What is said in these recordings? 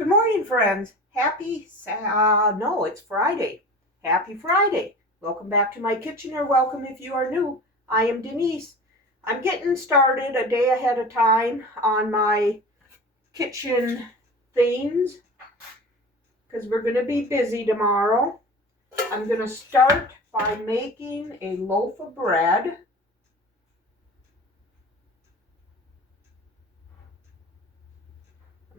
Good morning, friends. No, it's Friday. Happy Friday. Welcome back to my kitchen, or welcome if you are new. I am Denise. I'm getting started a day ahead of time on my kitchen things because we're going to be busy tomorrow. I'm going to start by making a loaf of bread.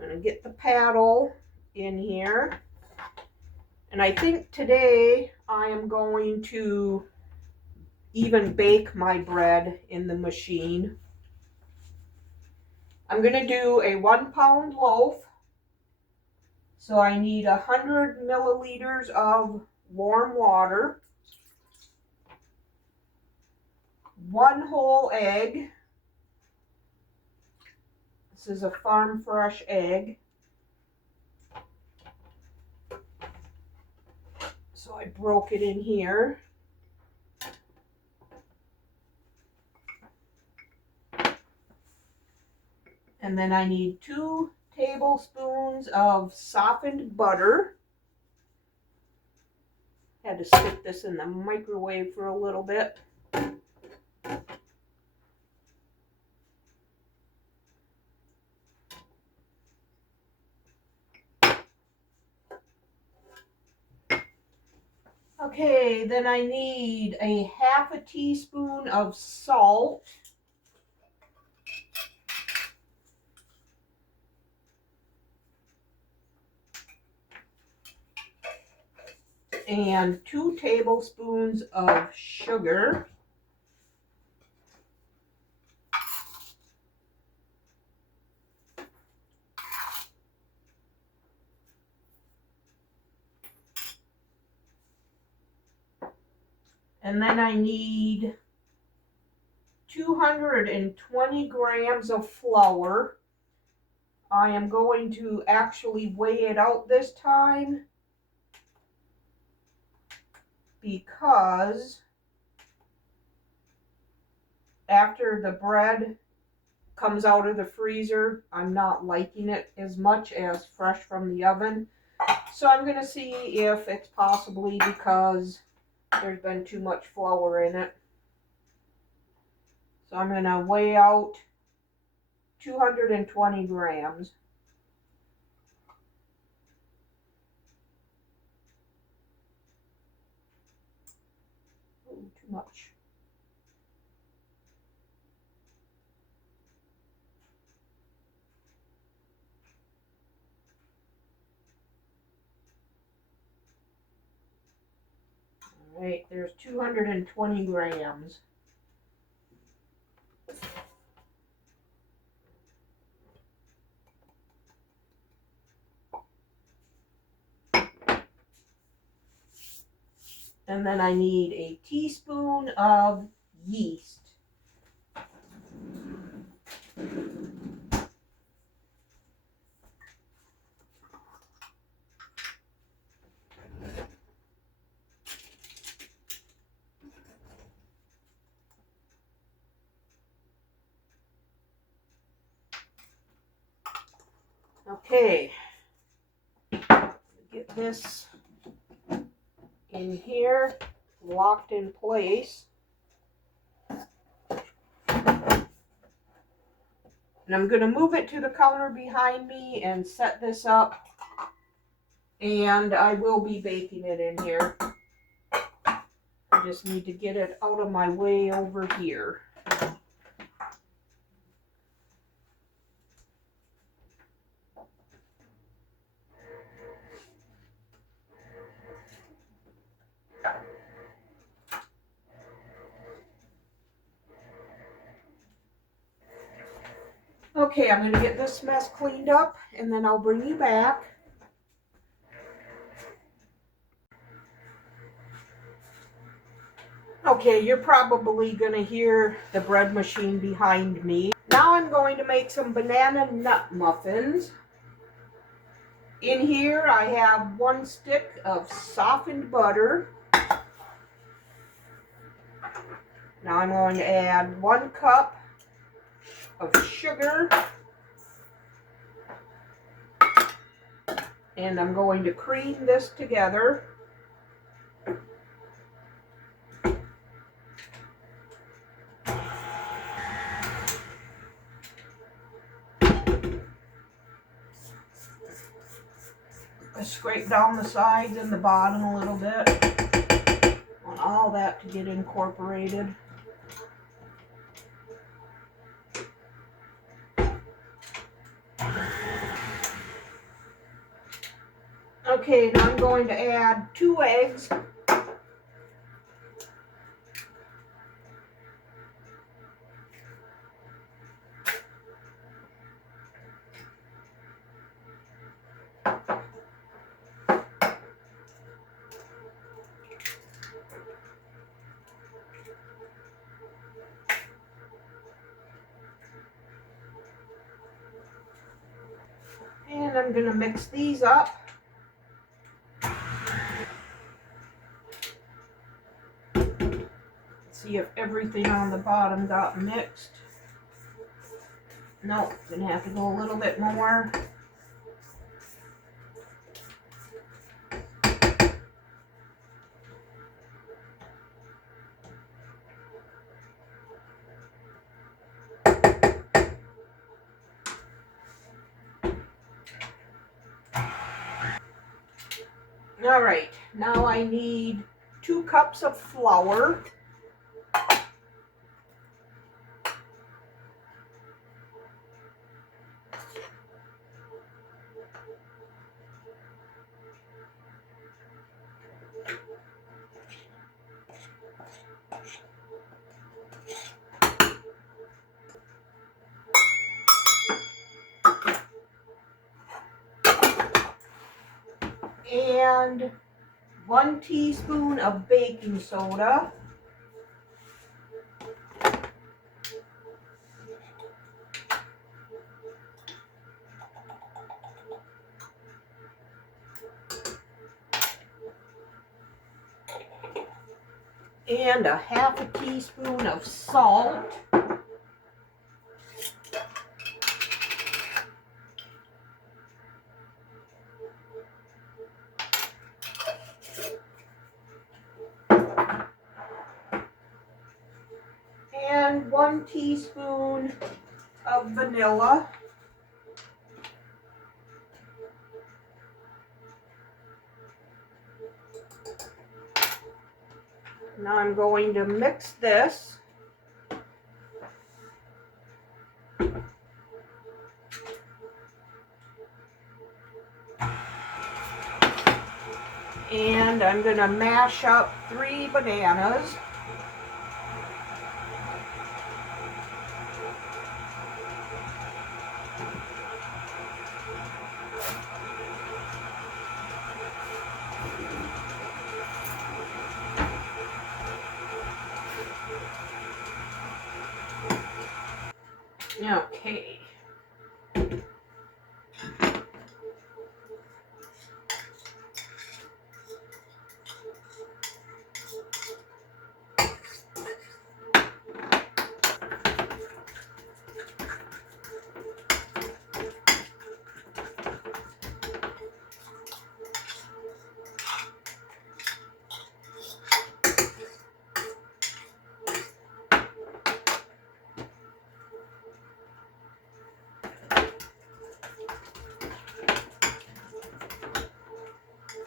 I'm going to get the paddle in here. And I think today I am going to even bake my bread in the machine. I'm going to do a 1-pound loaf. So I need 100 milliliters of warm water, 1 whole egg. This is a farm fresh egg. So I broke it in here. And then I need 2 tablespoons of softened butter. Had to stick this in the microwave for a little bit. Okay, then I need a 1/2 teaspoon of salt. And 2 tablespoons of sugar. And then I need 220 grams of flour. I am going to actually weigh it out this time because after the bread comes out of the freezer, I'm not liking it as much as fresh from the oven. So I'm going to see if it's possibly because there's been too much flour in it. So I'm going to weigh out 220 grams. Ooh, too much. All right, there's 220 grams. And then I need a teaspoon of yeast. Okay, get this in here, locked in place. And I'm going to move it to the counter behind me and set this up. And I will be baking it in here. I just need to get it out of my way over here. Okay, I'm going to get this mess cleaned up and then I'll bring you back. Okay, you're probably going to hear the bread machine behind me. Now I'm going to make some banana nut muffins. In here I have 1 stick of softened butter. Now I'm going to add 1 cup of sugar. And I'm going to cream this together. I scrape down the sides and the bottom a little bit. I want all that to get incorporated. Okay, now I'm going to add 2 eggs. And I'm going to mix these up. See if everything on the bottom got mixed. Nope, gonna have to go a little bit more. All right, now I need 2 cups of flour. And 1 teaspoon of baking soda. And a 1/2 teaspoon of salt. And 1 teaspoon of vanilla. Now I'm going to mix this. And I'm going to mash up 3 bananas. Okay.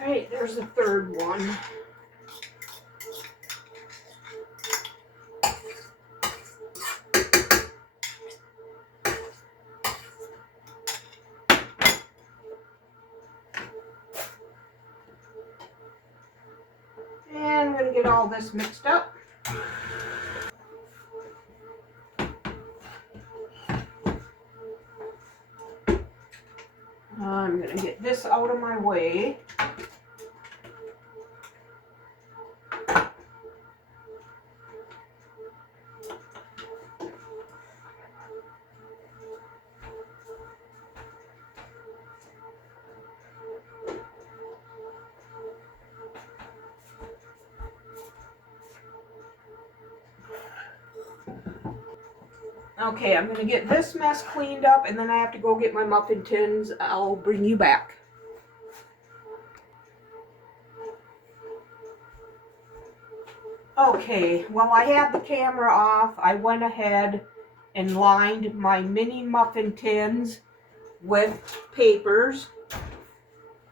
All right, there's the 3rd one. And I'm going to get all this mixed up. I'm going to get this out of my way. Okay, I'm going to get this mess cleaned up, and then I have to go get my muffin tins. I'll bring you back. Okay, while I had the camera off, I went ahead and lined my mini muffin tins with papers.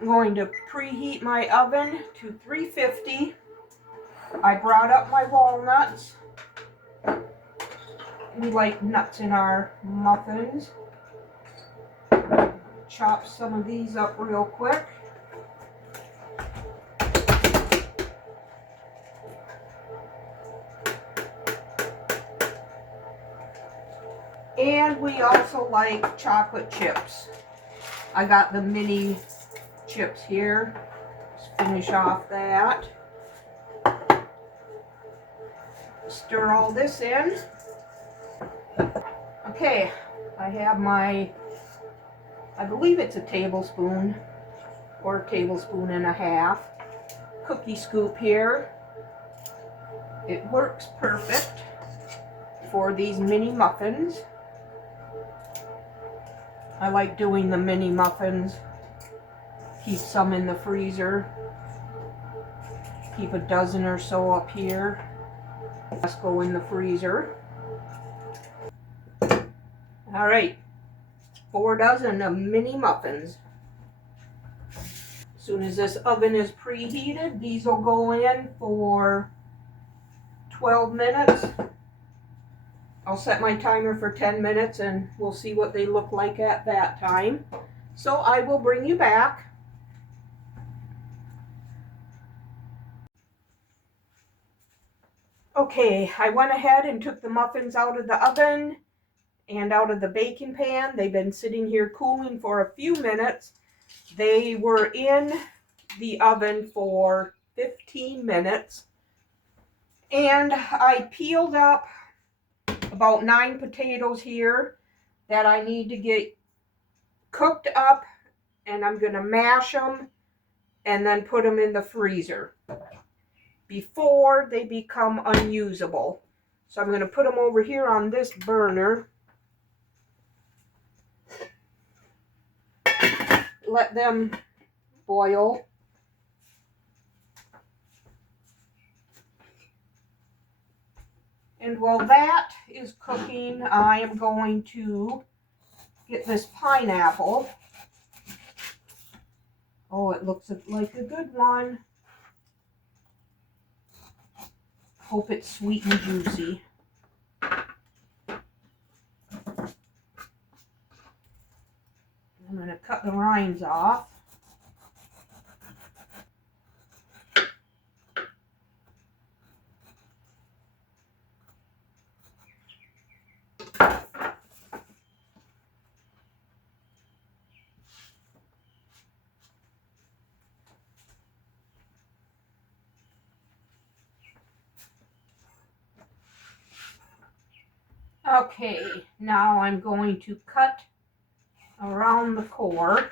I'm going to preheat my oven to 350. I brought up my walnuts. We like nuts in our muffins. Chop some of these up real quick. And we also like chocolate chips. I got the mini chips here. Let's finish off that. Stir all this in. Okay, I have my, I believe it's a tablespoon or a tablespoon and a half cookie scoop here. It works perfect for these mini muffins. I like doing the mini muffins. Keep some in the freezer. Keep a dozen or so up here. Let's go in the freezer. All right, 4 dozen of mini muffins. As soon as this oven is preheated, these will go in for 12 minutes. I'll set my timer for 10 minutes and we'll see what they look like at that time. So I will bring you back. Okay, I went ahead and took the muffins out of the oven and out of the baking pan. They've been sitting here cooling for a few minutes. They were in the oven for 15 minutes. And I peeled up about 9 potatoes here that I need to get cooked up, and I'm going to mash them and then put them in the freezer before they become unusable. So I'm going to put them over here on this burner. Let them boil. And while that is cooking, I am going to get this pineapple. Oh, it looks like a good one. Hope it's sweet and juicy. I'm going to cut the rinds off. Okay, now I'm going to cut around the core.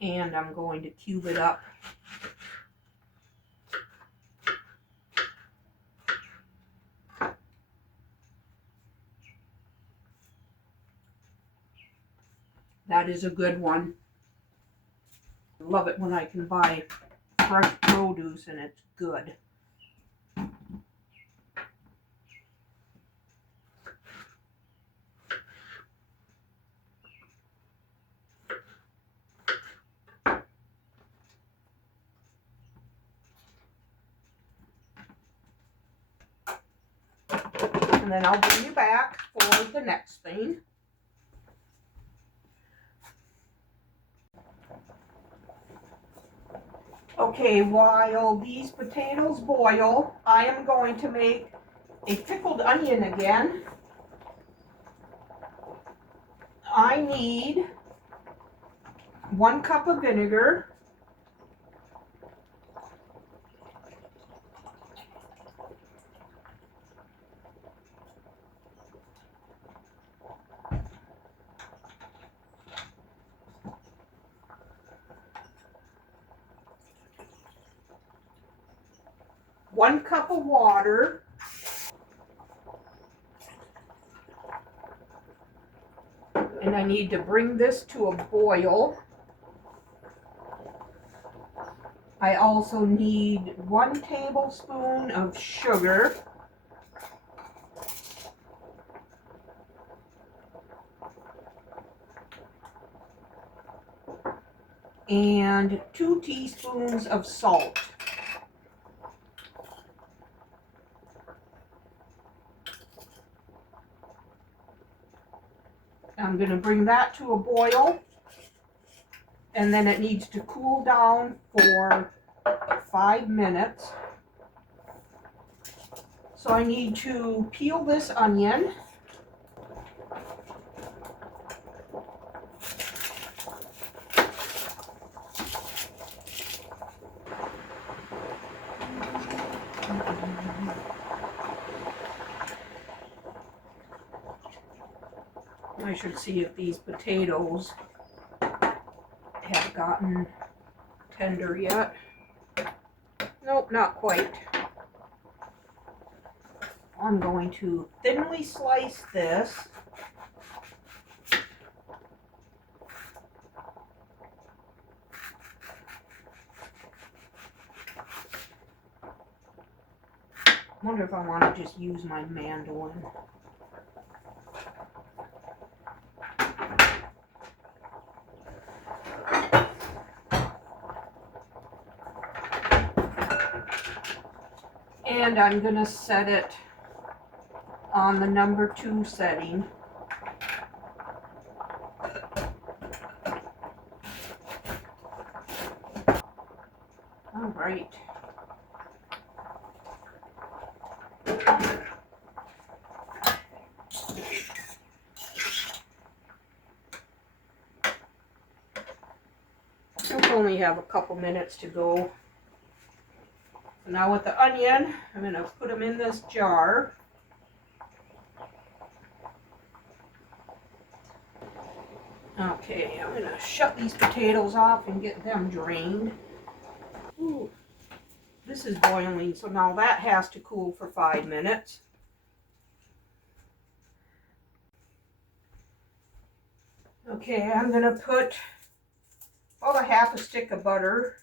And I'm going to cube it up. That is a good one. I love it when I can buy fresh produce and it's good. And then I'll bring you back for the next thing. Okay, while these potatoes boil, I am going to make a pickled onion again. I need 1 cup of vinegar, 1 cup of water, need to bring this to a boil. I also need 1 tablespoon of sugar. And 2 teaspoons of salt. I'm going to bring that to a boil, and then it needs to cool down for 5 minutes. So I need to peel this onion. I should see if these potatoes have gotten tender yet. Nope, not quite. I'm going to thinly slice this. I wonder if I want to just use my mandolin. And I'm going to set it on the number 2 setting. All right. I only have a couple minutes to go. Now with the onion, I'm going to put them in this jar. Okay, I'm going to shut these potatoes off and get them drained. Ooh, this is boiling, so now that has to cool for 5 minutes. Okay, I'm going to put about 1/2 stick of butter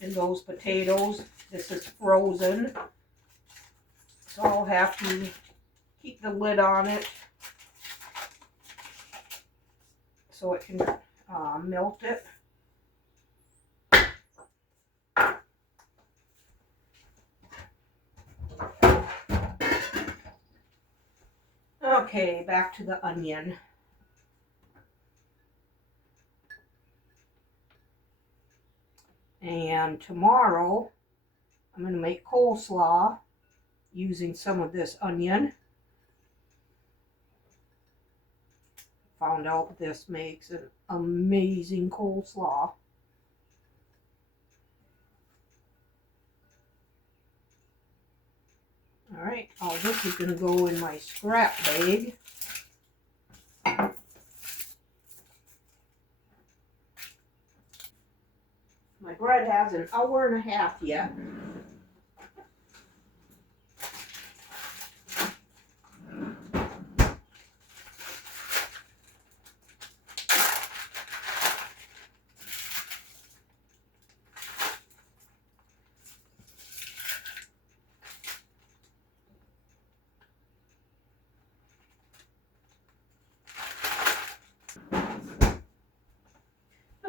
in those potatoes. This is frozen, so I'll have to keep the lid on it so it can melt it. Okay, back to the onion. And tomorrow, I'm going to make coleslaw using some of this onion. Found out this makes an amazing coleslaw. All right, all this is going to go in my scrap bag. My bread has 1.5 hours yet.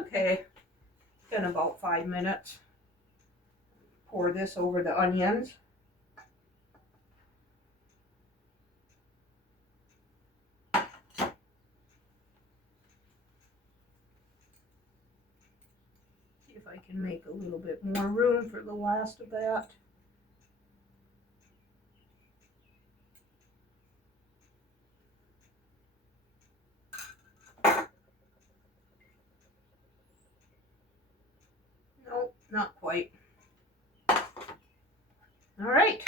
Okay, in about 5 minutes. Pour this over the onions. See if I can make a little bit more room for the last of that. Nope, not quite. All right,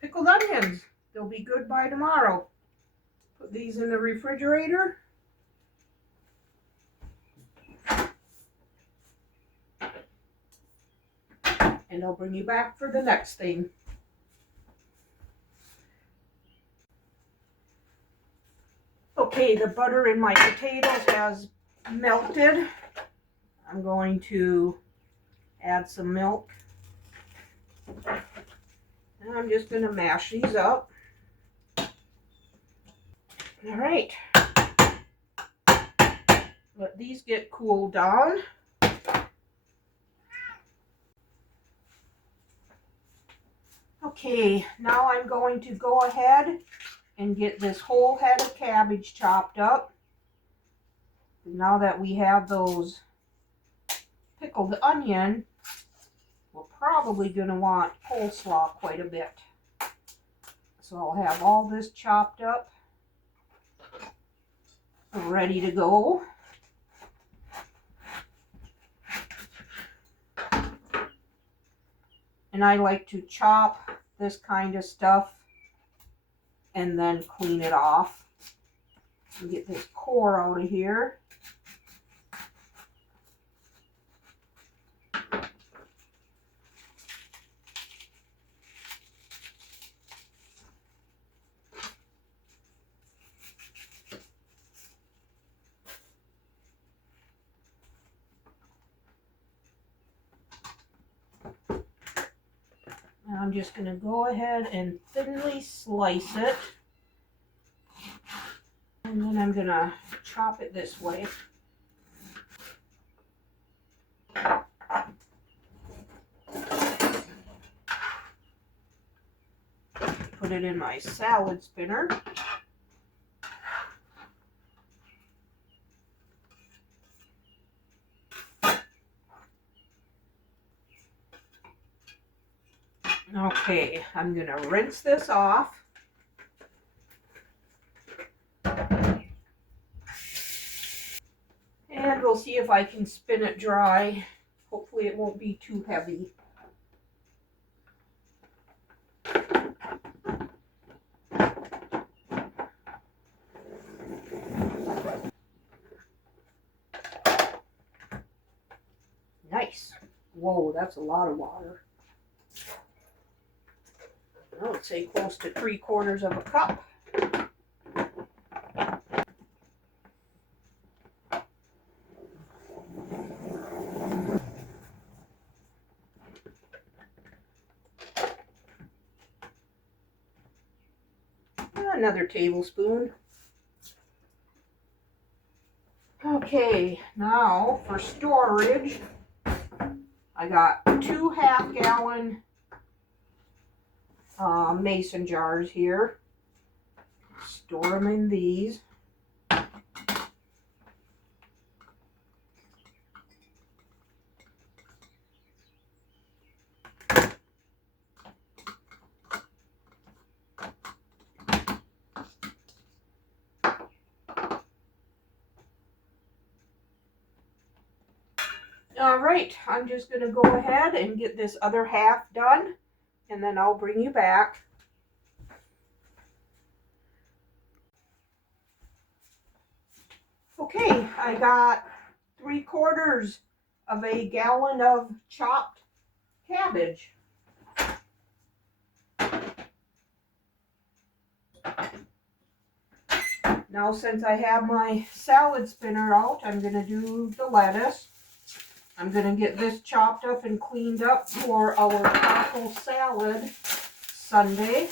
pickled onions. They'll be good by tomorrow. Put these in the refrigerator. And I'll bring you back for the next thing. Okay, the butter in my potatoes has melted. I'm going to add some milk. And I'm just going to mash these up. All right. Let these get cooled down. Okay, now I'm going to go ahead and get this whole head of cabbage chopped up. Now that we have those pickled onion, we're probably going to want coleslaw quite a bit. So I'll have all this chopped up, ready to go. And I like to chop this kind of stuff and then clean it off. And get this core out of here. Now I'm just going to go ahead and thinly slice it. And then I'm going to chop it this way. Put it in my salad spinner. Okay, I'm going to rinse this off. And we'll see if I can spin it dry. Hopefully it won't be too heavy. Nice. Whoa, that's a lot of water. I would say close to 3/4 of a cup. Another tablespoon. Okay, now for storage, I got 2 half-gallon mason jars here. Store them in these. All right, I'm just going to go ahead and get this other half done, and then I'll bring you back. Okay, I got 3/4 of a gallon of chopped cabbage. Now, since I have my salad spinner out, I'm going to do the lettuce. I'm going to get this chopped up and cleaned up for our taco salad Sunday.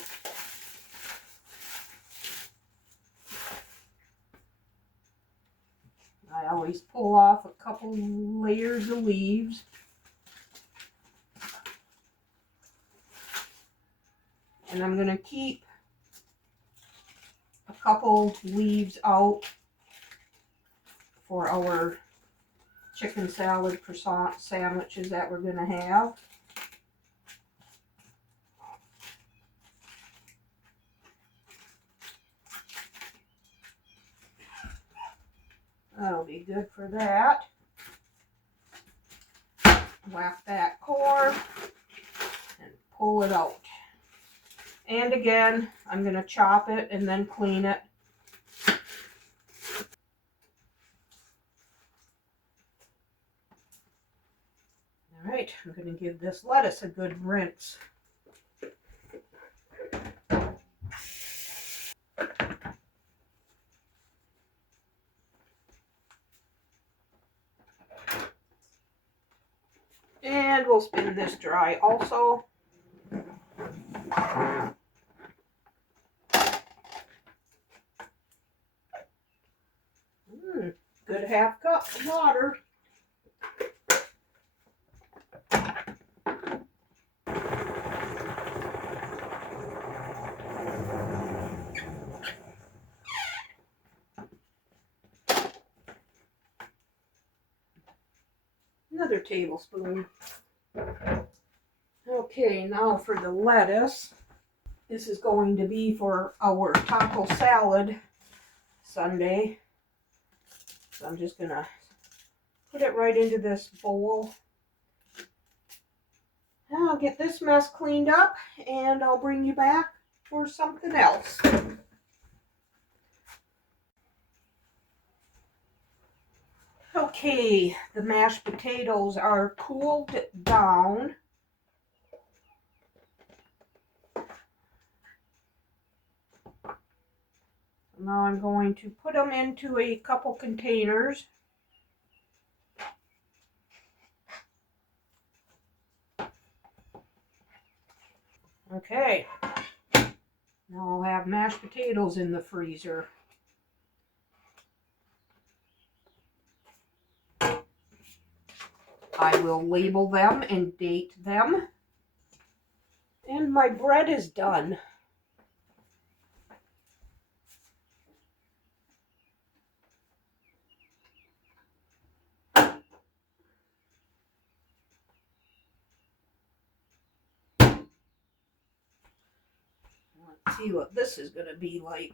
I always pull off a couple layers of leaves. And I'm going to keep a couple leaves out for our chicken salad croissant sandwiches that we're going to have. That'll be good for that. Whack that core and pull it out. And again, I'm going to chop it and then clean it. All right, I'm going to give this lettuce a good rinse. And we'll spin this dry also. Good half cup of water. Another tablespoon. Okay, now for the lettuce. This is going to be for our taco salad Sunday. So I'm just gonna put it right into this bowl. I'll get this mess cleaned up and I'll bring you back for something else. Okay, the mashed potatoes are cooled down. Now I'm going to put them into a couple containers. Okay, now I'll have mashed potatoes in the freezer. I will label them and date them. And my bread is done. Let's see what this is going to be like.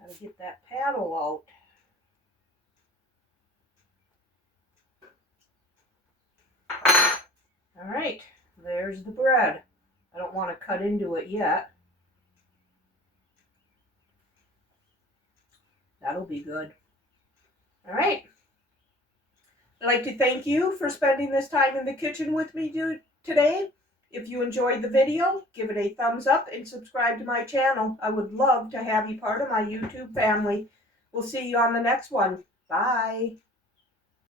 Gotta get that paddle out. All right, there's the bread. I don't want to cut into it yet. That'll be good. All right. I'd like to thank you for spending this time in the kitchen with me today. If you enjoyed the video, give it a thumbs up and subscribe to my channel. I would love to have you part of my YouTube family. We'll see you on the next one. Bye.